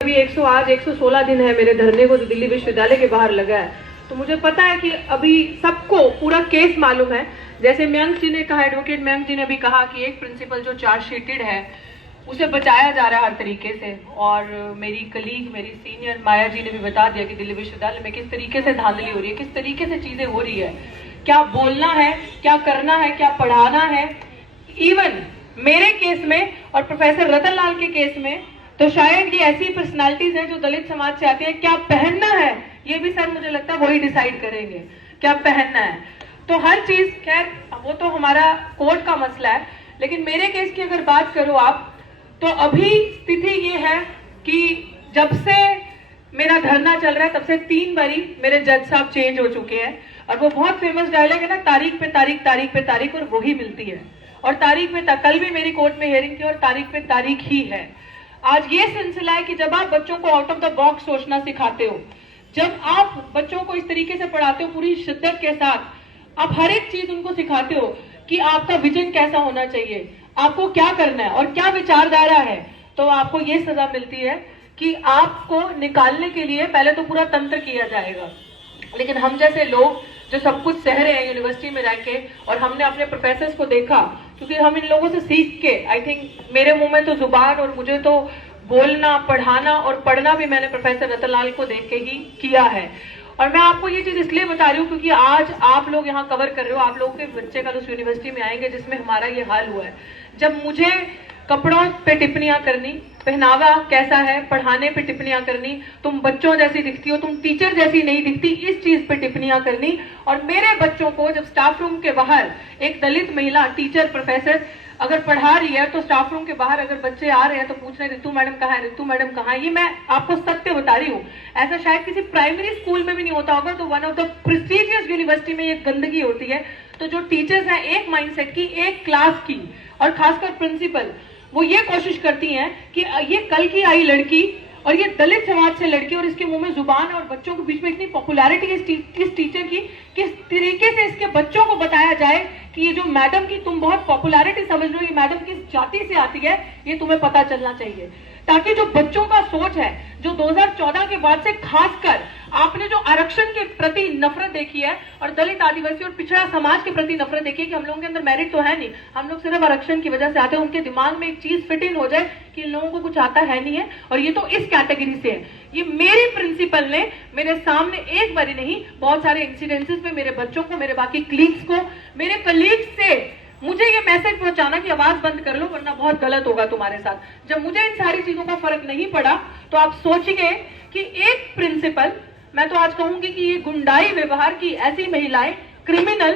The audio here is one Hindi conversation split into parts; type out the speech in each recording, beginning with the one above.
अभी आज 116 दिन है मेरे धरने को जो दिल्ली विश्वविद्यालय के बाहर लगा है, तो मुझे पता है कि अभी सबको पूरा केस मालूम है। जैसे मयंक जी ने कहा, एडवोकेट मयंक जी ने भी कहा कि एक प्रिंसिपल जो चार्जशीटेड है उसे बचाया जा रहा है हर तरीके से, और मेरी कलीग, मेरी सीनियर माया जी ने भी बता दिया कि दिल्ली विश्वविद्यालय में किस तरीके से धांधली हो रही है, किस तरीके से चीजें हो रही है, क्या बोलना है, क्या करना है, क्या पढ़ाना है। इवन मेरे केस में और प्रोफेसर रतन लाल के केस में तो शायद ये ऐसी पर्सनालिटीज हैं जो दलित समाज से आती है, क्या पहनना है ये भी सर मुझे लगता है वही डिसाइड करेंगे क्या पहनना है। तो हर चीज, खैर वो तो हमारा कोर्ट का मसला है, लेकिन मेरे केस की अगर बात करो आप, तो अभी स्थिति ये है कि जब से मेरा धरना चल रहा है तब से 3 बारी मेरे जज साहब चेंज हो चुके हैं। और वो बहुत फेमस डायलॉग है ना, तारीख पे तारीख, तारीख पे तारीख, और वही मिलती है। और तारीख पे कल भी मेरी कोर्ट में हियरिंग थी और तारीख पे तारीख ही है। आज ये सिलसिला है कि जब आप बच्चों को आउट ऑफ द बॉक्स सोचना सिखाते हो, जब आप बच्चों को इस तरीके से पढ़ाते हो पूरी शिद्दत के साथ, आप हर एक चीज उनको सिखाते हो कि आपका विजन कैसा होना चाहिए, आपको क्या करना है और क्या विचारधारा है, तो आपको ये सजा मिलती है कि आपको निकालने के लिए पहले तो पूरा तंत्र किया जाएगा। लेकिन हम जैसे लोग जो सब कुछ सह रहे हैं यूनिवर्सिटी में रह के, और हमने अपने प्रोफेसर्स को देखा, क्योंकि हम इन लोगों से सीख के, आई थिंक मेरे मुंह में तो जुबान और मुझे तो बोलना, पढ़ाना और पढ़ना भी मैंने प्रोफेसर रतनलाल को देख के ही किया है। और मैं आपको ये चीज इसलिए बता रही हूँ क्योंकि आज आप लोग यहाँ कवर कर रहे हो, आप लोगों के बच्चे कल उस यूनिवर्सिटी में आएंगे जिसमें हमारा ये हाल हुआ है। जब मुझे कपड़ों पे टिप्पणियां करनी, पहनावा कैसा है, पढ़ाने पे टिप्पणियां करनी, तुम बच्चों जैसी दिखती हो, तुम टीचर जैसी नहीं दिखती, इस चीज पे टिप्पणियां करनी, और मेरे बच्चों को जब स्टाफ रूम के बाहर एक दलित महिला टीचर प्रोफेसर अगर पढ़ा रही है, तो स्टाफ रूम के बाहर अगर बच्चे आ रहे हैं तो पूछ रहे हैं रितु मैडम कहाँ है, रितु मैडम कहाँ है। ये मैं आपको सत्य बता रही हूँ, ऐसा शायद किसी प्राइमरी स्कूल में भी नहीं होता होगा। तो one of the prestigious university में ये गंदगी होती है। तो जो टीचर्स हैं एक माइंडसेट की, एक क्लास की, और खासकर प्रिंसिपल, वो ये कोशिश करती हैं कि ये कल की आई लड़की और ये दलित समाज से लड़की, और इसके मुंह में जुबान, और बच्चों के बीच में इतनी पॉपुलैरिटी इस टीचर की, किस तरीके से इसके बच्चों को बताया जाए कि ये जो मैडम की तुम बहुत पॉपुलैरिटी समझ रहे हो, ये मैडम किस जाति से आती है, ये तुम्हें पता चलना चाहिए। ताकि जो बच्चों का सोच है, जो 2014 के बाद से खासकर आपने जो आरक्षण के प्रति नफरत देखी है और दलित, आदिवासी और पिछड़ा समाज के प्रति नफरत देखी है कि हम लोगों के अंदर मेरिट तो है नहीं, हम लोग सिर्फ आरक्षण की वजह से आते हैं, उनके दिमाग में एक चीज फिट इन हो जाए कि इन लोगों को कुछ आता है नहीं है और ये तो इस कैटेगरी से है। ये मेरी प्रिंसिपल ने मेरे सामने एक बार ही नहीं, बहुत सारे इंसिडेंसेस में मेरे बच्चों को, मेरे बाकी क्लीग्स को, मेरे कलीग्स से मुझे ये मैसेज पहुंचाना कि आवाज बंद कर लो वरना बहुत गलत होगा तुम्हारे साथ। जब मुझे इन सारी चीजों का फर्क नहीं पड़ा, तो आप सोचिए कि एक प्रिंसिपल, मैं तो आज कहूंगी कि ये गुंडाई व्यवहार की ऐसी महिलाएं, क्रिमिनल,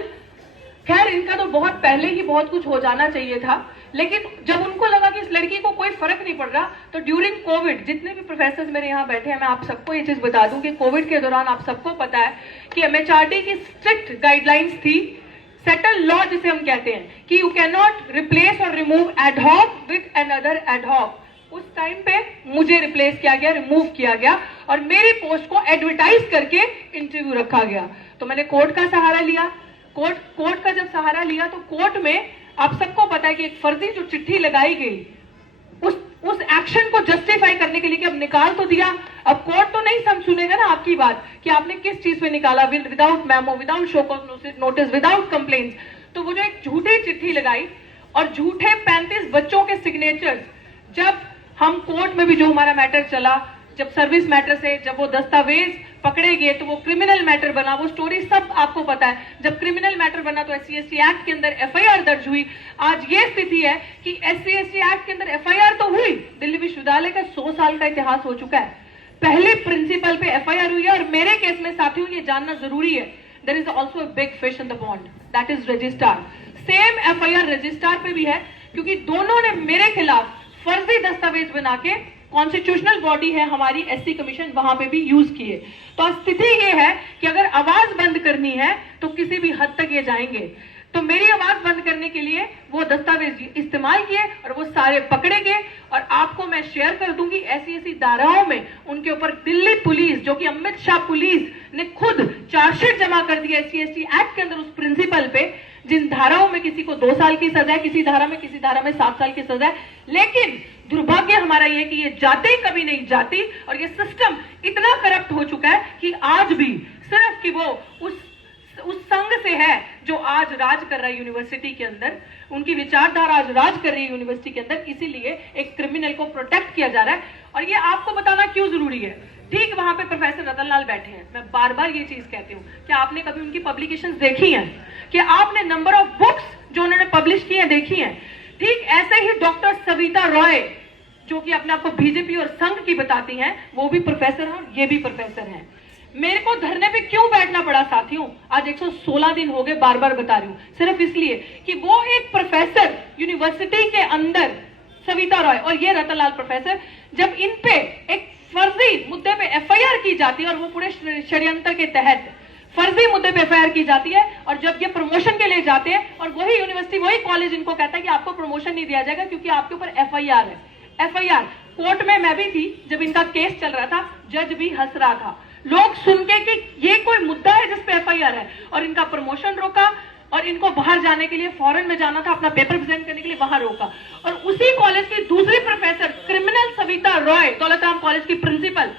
खैर इनका तो बहुत पहले ही बहुत कुछ हो जाना चाहिए था, लेकिन जब उनको लगा कि इस लड़की को कोई फर्क नहीं पड़ रहा, तो ड्यूरिंग कोविड, जितने भी प्रोफेसर मेरे यहाँ बैठे हैं, मैं आप सबको ये चीज बता दूं कि कोविड के दौरान आप सबको पता है कि एमएचआरडी की स्ट्रिक्ट गाइडलाइंस थी, सेटल लॉ जिसे हम कहते हैं, कि यू कैन नॉट रिप्लेस और remove ad hoc with another ad hoc. उस टाइम पे मुझे रिप्लेस किया गया, रिमूव किया गया, और मेरी पोस्ट को एडवर्टाइज करके इंटरव्यू रखा गया। तो मैंने कोर्ट का सहारा लिया। कोर्ट का जब सहारा लिया तो कोर्ट में आप सबको पता है कि एक फर्जी जो चिट्ठी लगाई गई, उस एक्शन को जस्टिफाई करने के लिए कि अब निकाल तो दिया, अब कोर्ट तो नहीं सुनेगा ना आपकी बात कि आपने किस चीज पे निकाला, without memo, without show cause notice, without complaints. तो वो जो एक झूठी चिट्ठी लगाई और झूठे 35 बच्चों के सिग्नेचर्स, जब हम कोर्ट में भी जो हमारा मैटर चला, जब सर्विस मैटर से जब वो दस्तावेज पकड़े गए तो वो क्रिमिनल मैटर बना, वो स्टोरी सब आपको पता है। जब क्रिमिनल मैटर बना तो SC/ST एक्ट के अंदर एफआईआर दर्ज हुई। आज ये स्थिति है कि SC/ST एक्ट के अंदर एफआईआर तो हुई, दिल्ली विश्वविद्यालय का 100 साल का इतिहास हो चुका है, पहले प्रिंसिपल पे एफआईआर हुई है। और मेरे केस में साथियों ये जानना जरूरी है, there is also a big fish in the pond, that is registrar. Same FIR registrar पे भी है, क्योंकि दोनों ने मेरे खिलाफ फर्जी दस्तावेज बना के, कॉन्स्टिट्यूशनल बॉडी है हमारी SC कमीशन, वहां पे भी यूज किए। तो स्थिति ये है कि अगर आवाज बंद करनी है तो किसी भी हद तक ये जाएंगे। तो मेरी आवाज बंद करने के लिए वो दस्तावेज इस्तेमाल किए और वो सारे पकड़े गए। और आपको मैं शेयर कर दूंगी, ऐसी धाराओं में उनके ऊपर दिल्ली पुलिस, जो कि अमित शाह पुलिस ने खुद चार्जशीट जमा कर दी SC/ST एक्ट के अंदर उस प्रिंसिपल पे, जिन धाराओं में किसी को 2 साल की सजा है, किसी धारा में 7 साल की सजा है। लेकिन दुर्भाग्य हमारा यह कि ये जाते कभी नहीं जाती और ये सिस्टम इतना करप्ट हो चुका है कि आज भी सिर्फ कि वो उस संघ से है जो आज राज कर रहा है यूनिवर्सिटी के अंदर, उनकी विचारधारा आज राज कर रही है यूनिवर्सिटी के अंदर, इसीलिए एक क्रिमिनल को प्रोटेक्ट किया जा रहा है। और ये आपको बताना क्यों जरूरी है, ठीक वहां पे प्रोफेसर रतन लाल बैठे हैं, मैं बार बार ये चीज कहती हूँ कि आपने कभी उनकी पब्लिकेशंस देखी हैं, कि आपने नंबर ऑफ बुक्स जो उन्होंने पब्लिश की हैं देखी हैं। ठीक ऐसे ही डॉक्टर सविता रॉय जो कि अपने आपको बीजेपी और संघ की बताती हैं, वो भी प्रोफेसर हैं और ये भी प्रोफेसर हैं। मेरे को धरने पे क्यों बैठना पड़ा साथियों, आज 116 दिन हो गए, बार बार बता रही हूं, सिर्फ इसलिए कि वो एक प्रोफेसर यूनिवर्सिटी के अंदर सविता रॉय और ये रतन लाल प्रोफेसर, जब इन पे एक फर्जी मुद्दे पे एफआईआर की जाती है और वो पूरे षड्यंत्र के तहत फर्जी मुद्दे पे एफआईआर की जाती है, और जब ये प्रमोशन के लिए जाते हैं और वही यूनिवर्सिटी वही कॉलेज इनको कहता है कि आपको प्रमोशन नहीं दिया जाएगा क्योंकि आपके ऊपर एफआईआर है। एफआईआर कोर्ट में मैं भी थी जब इनका केस चल रहा था, जज भी हंस रहा था, लोग सुन के कि ये कोई मुद्दा है जिस पे एफआईआर है, और इनका प्रमोशन रोका और इनको बाहर जाने के लिए, फॉरेन में जाना था अपना पेपर प्रेजेंट करने के लिए, वहां रोका। और उसी कॉलेज की दूसरी professor criminal Savita Roy, Daulatram college की प्रिंसिपल,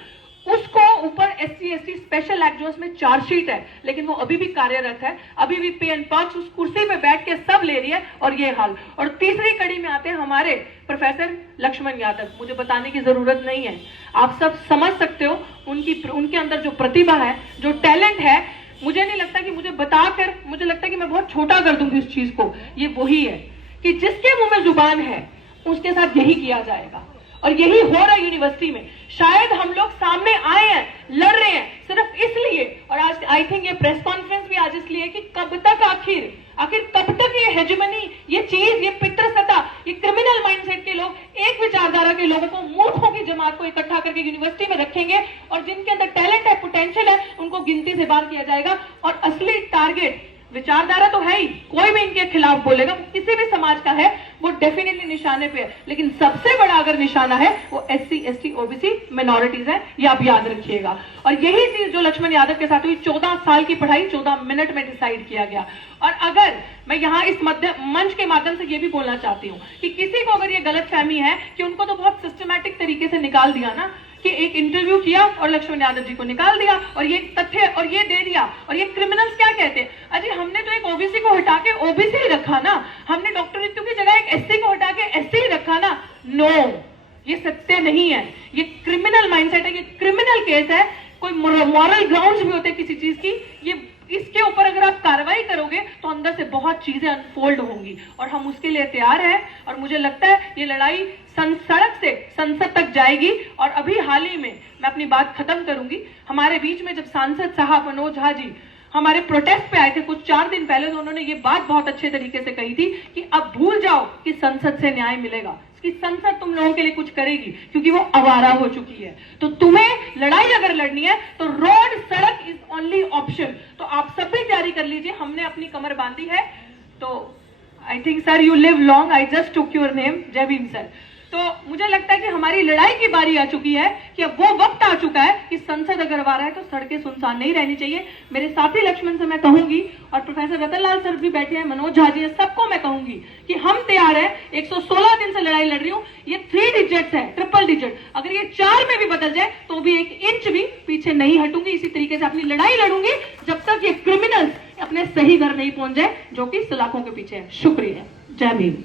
उसको ऊपर SC ST स्पेशल एक्ट जो उसमें चार्जशीट है, लेकिन वो अभी भी कार्यरत है, अभी भी पे एंड पक्ष उस कुर्सी पे बैठ के सब ले रही है, और ये हाल। और तीसरी कड़ी में आते हैं हमारे प्रोफेसर लक्ष्मण यादव, मुझे बताने की जरूरत नहीं है, आप सब समझ सकते हो उनके अंदर जो प्रतिभा है, जो टैलेंट है। मुझे नहीं लगता कि मुझे बताकर, मुझे लगता है कि मैं बहुत छोटा कर दूंगी इस चीज को। ये वही है कि जिसके मुंह में जुबान है उसके साथ यही किया जाएगा, और यही हो रहा है यूनिवर्सिटी में। शायद हम लोग सामने आए हैं, लड़ रहे हैं सिर्फ इसलिए, और आज आई थिंक ये प्रेस कॉन्फ्रेंस भी आज इसलिए कि कब तक आखिर कब तक ये हेजेमनी, ये चीज, ये पितृसत्ता, ये क्रिमिनल माइंडसेट के लोग एक विचारधारा के लोगों को, मूर्खों की जमात को इकट्ठा करके यूनिवर्सिटी में रखेंगे, और जिनके अंदर टैलेंट है, पोटेंशियल है, उनको गिनती से बाहर किया जाएगा। और असली टारगेट विचारधारा तो है ही, कोई भी इनके खिलाफ बोलेगा, किसी भी समाज का है, वो डेफिनेटली निशाने पे है, लेकिन सबसे बड़ा अगर निशाना है वो SC ST OBC मिनॉरिटीज है, ये आप याद रखिएगा। और यही चीज जो लक्ष्मण यादव के साथ हुई, 14 साल की पढ़ाई 14 मिनट में डिसाइड किया गया। और अगर मैं यहाँ इस मंच के माध्यम से ये भी बोलना चाहती हूँ कि किसी को अगर ये गलतफहमी है कि उनको तो बहुत सिस्टमैटिक तरीके से निकाल दिया ना, कि एक इंटरव्यू किया और लक्ष्मण यादव जी को निकाल दिया और ये तथ्य और ये दे दिया, और ये क्रिमिनल्स क्या कहते हैं, अजी हमने तो एक OBC को हटा के OBC ही रखा ना, हमने डॉक्टर रितु की जगह एक SC को हटा के SC ही रखा ना। नो, ये सत्य नहीं है, ये क्रिमिनल माइंडसेट है, ये क्रिमिनल केस है, कोई मॉरल ग्राउंड्स भी होते हैं किसी चीज की, ये इसके ऊपर अगर आप कार्रवाई करोगे तो अंदर से बहुत चीजें अनफोल्ड होंगी, और हम उसके लिए तैयार हैं। और मुझे लगता है ये लड़ाई सड़क से संसद तक जाएगी। और अभी हाल ही में मैं अपनी बात खत्म करूंगी, हमारे बीच में जब सांसद साहब मनोज झा जी हमारे प्रोटेस्ट पे आए थे कुछ 4 दिन पहले, तो उन्होंने ये बात बहुत अच्छे तरीके से कही थी कि अब भूल जाओ कि संसद से न्याय मिलेगा, कि संसद तुम लोगों के लिए कुछ करेगी, क्योंकि वो आवारा हो चुकी है। तो तुम्हें लड़ाई अगर लड़नी है तो रोड, सड़क इज ओनली ऑप्शन। तो आप सब भी तैयारी कर लीजिए, हमने अपनी कमर बांधी है। तो I think sir you live long, I just took your name, जय भीम सर। तो मुझे लगता है कि हमारी लड़ाई की बारी आ चुकी है, कि अब वो वक्त आ चुका है कि संसद अगर आ रहा है तो सड़कें सुनसान नहीं रहनी चाहिए। मेरे साथी लक्ष्मण से मैं कहूंगी, और प्रोफेसर रतन लाल सर भी बैठे हैं, मनोज झा जी है, सबको मैं कहूंगी कि हम तैयार हैं। 116 दिन से लड़ाई लड़ रही हूं, ये 3 डिजिट्स है, ट्रिपल डिजिट, अगर ये 4 में भी बदल जाए तो भी 1 इंच भी पीछे नहीं हटूंगी। इसी तरीके से अपनी लड़ाई लड़ूंगी जब तक ये क्रिमिनल्स अपने सही घर नहीं पहुंच जाए, जो कि सलाखों के पीछे है। शुक्रिया, जय भीम।